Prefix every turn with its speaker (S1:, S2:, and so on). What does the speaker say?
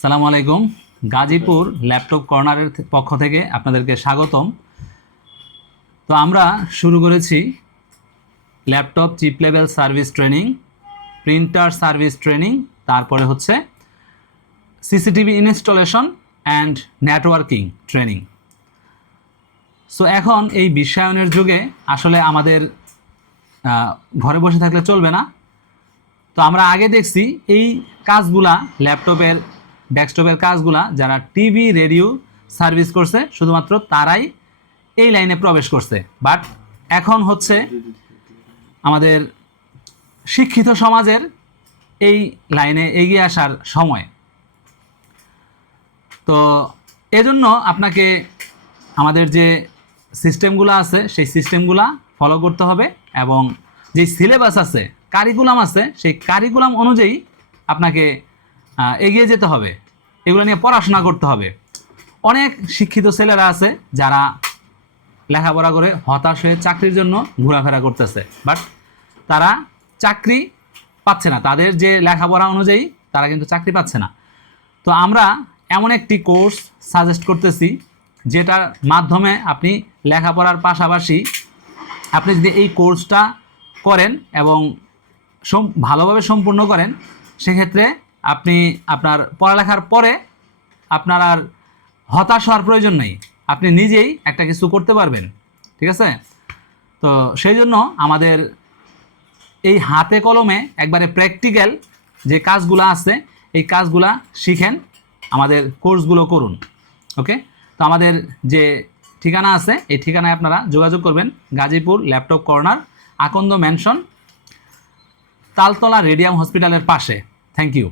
S1: সালামু আলাইকুম। গাজীপুর ল্যাপটপ কর্নারের পক্ষ থেকে আপনাদেরকে স্বাগতম। তো আমরা শুরু করেছি laptop chip level service training, printer service training, তারপরে হচ্ছে CCTV installation and networking training. So এখন এই বিশ্বায়নের যুগে আসলে আমাদের ঘরে বসে থাকলে চলবে না। তো আমরা আগে দেখছি এই কাজগুলা ল্যাপটপের ডেস্কটপের কাজগুলা যারা টিভি, রেডিও সার্ভিস করছে, শুধুমাত্র তারাই এই লাইনে প্রবেশ করছে। বাট এখন হচ্ছে আমাদের শিক্ষিত সমাজের এই লাইনে এগিয়ে আসার সময়। তো এজন্য আপনাকে আমাদের যে সিস্টেমগুলো আছে, সেই সিস্টেমগুলো ফলো করতে হবে এবং যে সিলেবাস আছে, কারিকুলাম আছে, সেই কারিকুলাম অনুযায়ী আপনাকে এগিয়ে যেতে হবে। এগুলো নিয়ে পড়াশোনা করতে হবে। অনেক শিক্ষিত ছেলেরা আছে যারা লেখাপড়া করে হতাশ হয়ে চাকরির জন্য ঘোরাফেরা করতেছে। বাট তারা চাকরি পাচ্ছে না। তাদের যে লেখাপড়া অনুযায়ী তারা কিন্তু চাকরি পাচ্ছে না। তো আমরা এমন একটি কোর্স সাজেস্ট করতেছি যেটার মাধ্যমে আপনি লেখাপড়ার পাশাপাশি আপনি যদি এই কোর্সটা করেন এবং ভালোভাবে সম্পূর্ণ করেন, সেক্ষেত্রে আপনি আপনার পড়ালেখার পরে আপনার আর হতাশ হওয়ার প্রয়োজন নেই। আপনি নিজেই একটা কিছু করতে পারবেন, ঠিক আছে? তো সেই জন্য আমাদের এই হাতে কলমে একবারে প্র্যাকটিক্যাল যে কাজগুলো আছে, এই কাজগুলা শিখেন, আমাদের কোর্সগুলো করুন, ওকে? তো আমাদের যে ঠিকানা আছে, এই ঠিকানায় আপনারা যোগাযোগ করবেন। Gazipur laptop corner, Akanda mansion, Taltala radium হসপিটালের পাশে। Thank you.